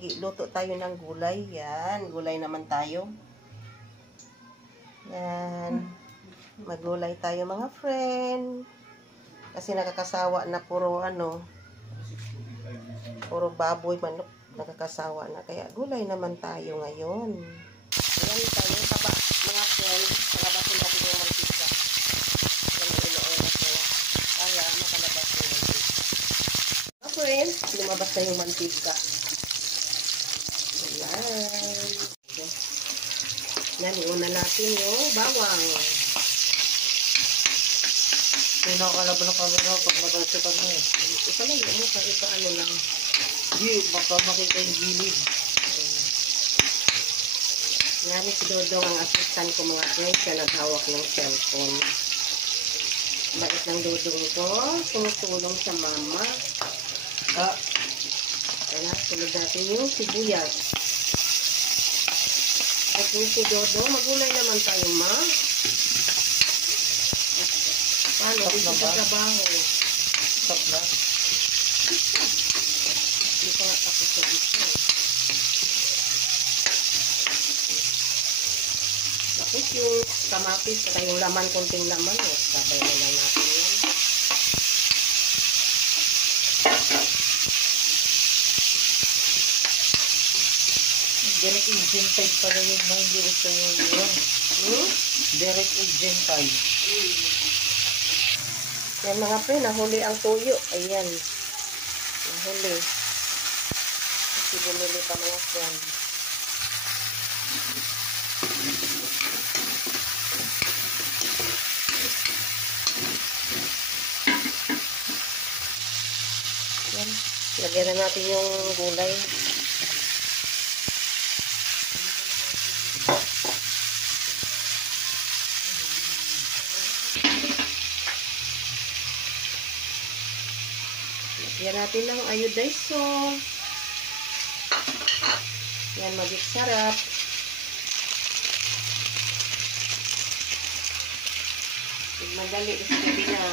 magluto tayo ng gulay. Yan, gulay naman tayo. Yan. Maggulay tayo mga friend. Kasi nakakasawa na puro puro baboy, manok. Nakakasawa na. Kaya gulay naman tayo ngayon. Ayan tayo taba mga friend. Palabasin natin yung mantika. Yan, ilo-oil ko. Para makalabas yung mantika. Mga friend, lumabas na yung mantika. Ayan. Yan, iuna natin yung bawang. May nakakalaban ng camera pag nabalsipan mo eh. Ipalayo mo pa, ipaano lang. Hindi, baka makita yung gilid. Yan, si Dodong ang assistant ko mga friends, siya naghawak ng cellphone. Bait ng Dodong ko, tumutulong sa mama. Ayan, tulad natin yung sibuyas. At yung si Dodong, magulay naman tayo ma. Paano? Dito sa trabaho. Stop na. Hindi pa nga tapos sa dito. Tapos yung kamatis, saka yung laman, konting laman. Sabay na lang natin yan. Direct Agentide para yun na hindi rin sa'yo yun. Direct Agentide. Yan mga friend, nahuli ang tuyo. Ayan. Nahuli. Kasi bumili pa mga friend. Yan. Lagyan na natin yung gulay. Lagyan natin ng iodized salt. Yan, maging sarap. Madali kasi gabi na.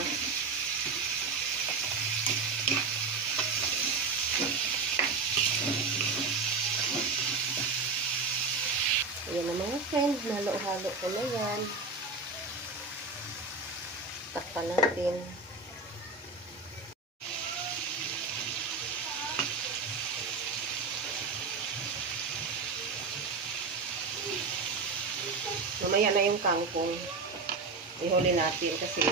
Ayan na mga friend, halo-halo ko na yan. Takpan natin. Mamaya na yung kangkong. Ihuli natin kasi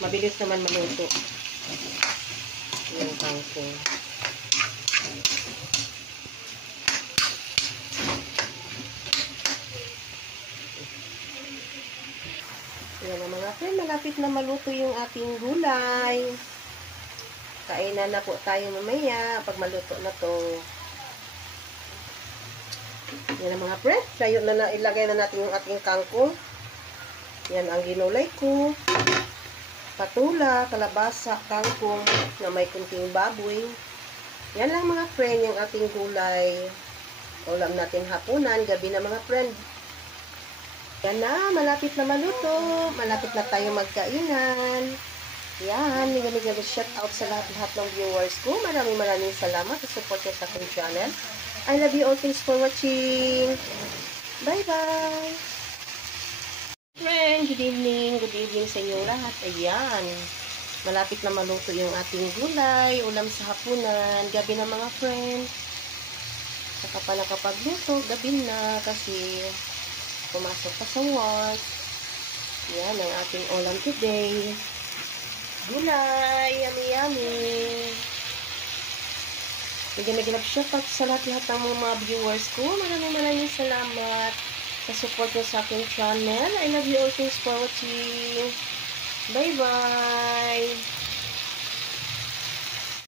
mabilis naman maluto yung kangkong. Yan na mga friend, malapit na maluto yung ating gulay. Kainan na po tayo mamaya pag maluto na to. Yan na mga friend, tayo na ilagay na natin yung ating kangkong. Yan ang ginulay ko. Patula, kalabasa, kangkong na may kunting baboy. Yan lang mga friend yung ating gulay. Ulam natin hapunan, gabi na mga friend. Yan na, malapit na maluto. Malapit na tayo magkainan. Yan, mega shout out sa lahat ng viewers ko. Maraming salamat sa support nyo sa aking channel. I love you all. Thanks for watching. Bye-bye. Friend, good evening sa inyong lahat. Ayan, malapit na maluto yung ating gulay, ulam sa hapunan, gabi na mga friend. Saka pa nakapagluto, gabi na kasi pumasok pa sa work. Yan ang ating ulam today. Gulay, yummy. Bigyan shout out sa lahat ng mga viewers ko. Maraming salamat sa support nyo sa aking channel. I love you all. Thanks for watching. Bye-bye.